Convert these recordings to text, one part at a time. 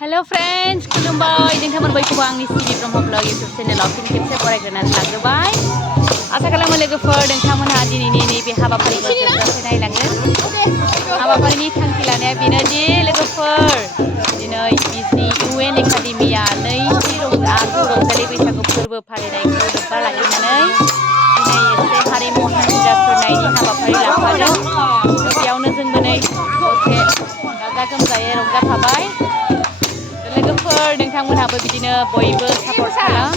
Hello friends, खुलुमबाय नोंथांमोनखौबो आंनि सिबि ब्रह्म ब्लग YouTube चेनेलाव फिन खेबसे फरायग्रोनानै लाग्रोबाय। आसा खालामो लोगोफोर नोंथांमोनहा दिनैनि नैबे हाबाफारिखौ जोबजासे नायलांगोन। हाबाफारिनि थांखि लानाया बेनो दि लोगोफोर दिनै बिजनि UN एकाडेमिया नैथि आगु रंजालि बैसागु फोरबो फालिनायखौ लोब्बा लाखिनानै दिनै एसे हारिमु हानजा सुरनायनि हाबाफारि लाफादों। बेयावनो जोंबो नै दसे गाजा गोमजायै रंजाफाबाय। लोगोफोर नोंथांमोनहाबो बिदिनो बयबो सापर्ट खालाम।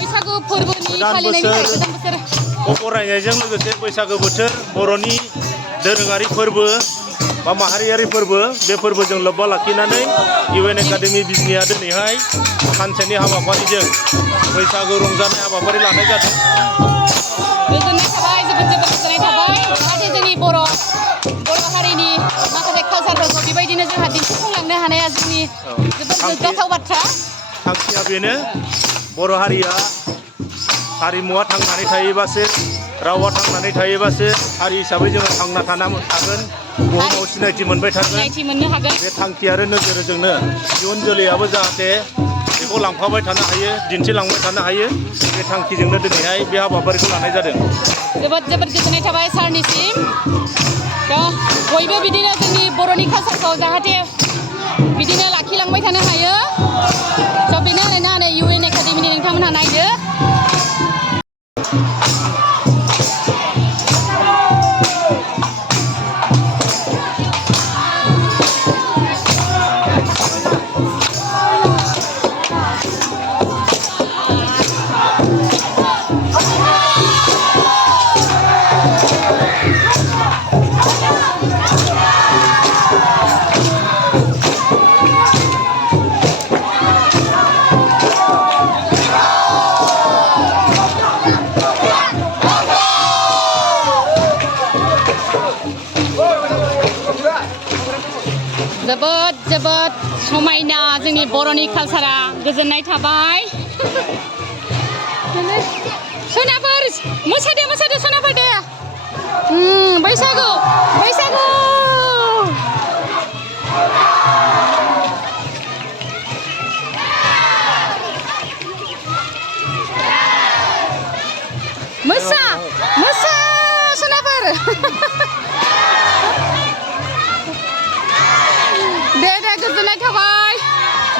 बैसागु फोरबोनि फालिनायनि गोदान बोसोर बरायनायजों लोगोसे बैसागु बोथोर बर'नि दोरोङारि फोरबो बा माहारियारि फोरबो बे फोरबोजों लोब्बा लाखिनानै UN एकाडेमि बिजनिया दिनैहाय सानसेनि हाबाफारिजों बैसागु रंजानाय हाबाफारि लानाय जादों। गोजोननाय थाबाय, जोबोद गोजोननाय थाबाय। जाहाथे जोंनि बर' हारिनि माखासे कालचारफोरखौ बेबायदिनो जोंहा दिन्थिफुंलांनो हानाया जोंनि जोबोद गोग्गाथाव बाथ्रा। थांखिया बेनो बर' हारिया हारिमुवा थांनानै थायोबासो रावा थांनानै थायोबासो हारि हिसाबै जोङो थांना थागोन, बुहुमाव सिनायथि मोनबाय थागोन। बे थांखि आरो नोजोरजोंनो इयुन जोलैयाबो जाहाथे बेखौ लांफाबाय थानो हायो, दिन्थिलांबाय थानो हायो, बे थांखिजोंनो दिनैहाय बे हाबाफारिखौ लानाय जादों। जोबोद गोजोननाय थाबाय सारनिसिम। बयबो बिदिनो जोंनि बर'नि कालचारखौ जाहाथे बिदिनो लाखिलांबाय थानो हायो। स' बेनो आरोना नै UN एकाडेमिनि नोंथांमोनहा नायदो। जोबोद समायना जोंनि बर'नि कालचारा, गोजोननाय थाबाय। सनाफोर मोसादो सनाफोर दे। बैसागु मोसा सनाफोर दे गोजोननाय थाबाय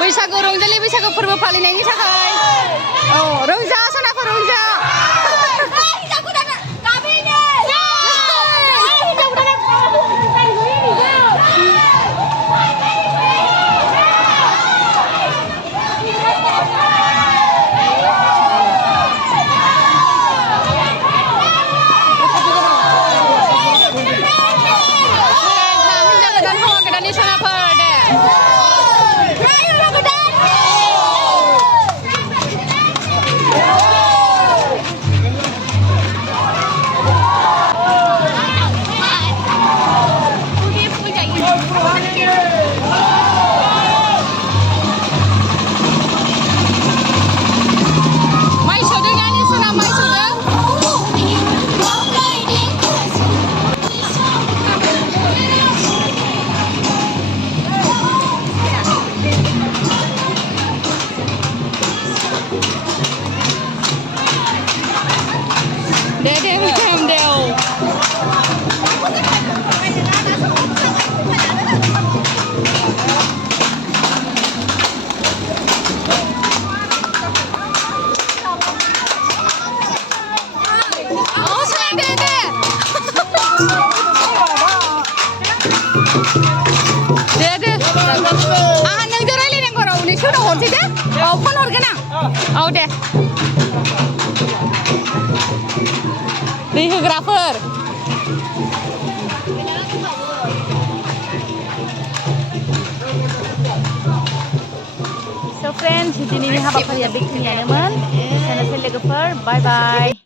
बैसागु रंजालि बैसागु फोरबो फालिनायनि थाखाय। औ रंजा सनाफोर रंजा। दे दै होग्राफोर दिनैनि हाबाफारिया बेखिनियानोमोन एसेनोसै लोगोफोर बाय बाय